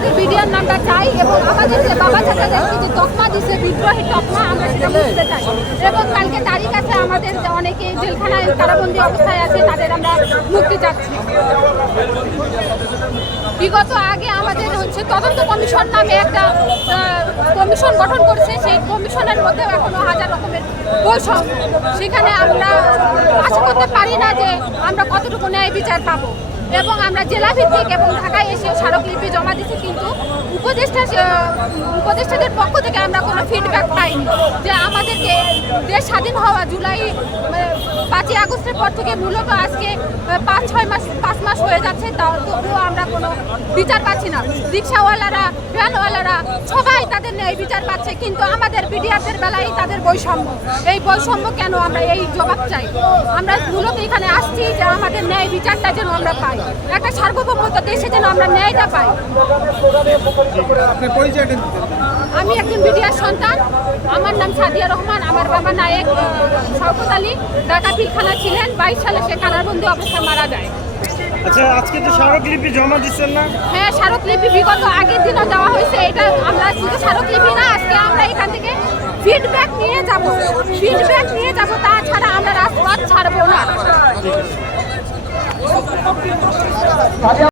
আমাদের বিডিআর নামটা চাই এবং আমাদের যে বাবা চাচাদেরকে যে তকমা দিছে, বিদ্রোহী তকমা, আমরা সেটা বুঝতে চাই। এবং কালকে তারিখ আছে আমাদের অনেকে জেলখানায় কারাবন্দি অবস্থায় আছে, তাদের আমরা মুক্তি চাচ্ছি। বিগত আগে আমাদের হচ্ছে তদন্ত কমিশন নামে একটা কমিশন গঠন করছে, সেই কমিশনের মধ্যে এখনও হাজার রকমের বৈষম্য। সেখানে আমরা আশা করতে পারি না যে আমরা কতটুকু ন্যায় বিচার পাবো। এবং আমরা জেলা ভিত্তিক এবং ঢাকায় এসে স্মারকলিপি জমা দিচ্ছি কিন্তু উপদেষ্টা উপদেষ্টাদের পক্ষ থেকে আমরা কোনো ফিডব্যাক পাইনি যে আমাদেরকে দেশ স্বাধীন হওয়া জুলাই পাঁচই আগস্টের পর থেকে মূলত আজকে পাঁচ, ছয় মাস, পাঁচ মাস হয়ে যাচ্ছে, তাও তবুও আমরা কোনো বিচার পাচ্ছি না। রিক্সাওয়ালারা ভ্যানওয়ালারা তাদের ন্যায় বিচার পাচ্ছে কিন্তু আমাদের বিডিআরদের বেলায় তাদের বৈষম্য। এই বৈষম্য কেন আমরা এই জবাব চাই? আমরা মূলত এখানে আসছি যে আমাদের ন্যায় বিচারটা যেন আমরা পাই। একটা সার্বভৌমত্ব দেশে যেন আমরা ন্যায়টা পাই। আমি একজন বিডিআর সন্তান। আমার নাম সাদিয়া রহমান আমার বাবা নায়েক শওকত আলী। ঢাকা পিলখানা ছিলেন বাইশ সালে সে কারাবন্দি অবস্থায় মারা যায়। আচ্ছা আজকে তো স্মারকলিপি জমা দিচ্ছেন না। হ্যাঁ স্মারকলিপি বিগত আগের দিনও দেওয়া হয়েছে এটা আজকে স্মারক লিপি না, আজকে আমরা এখান থেকে ফিডব্যাক নিয়ে যাব। ফিডব্যাক নিয়ে যাব, তাছাড়া আমরা রাস্তা ছাড়বো না।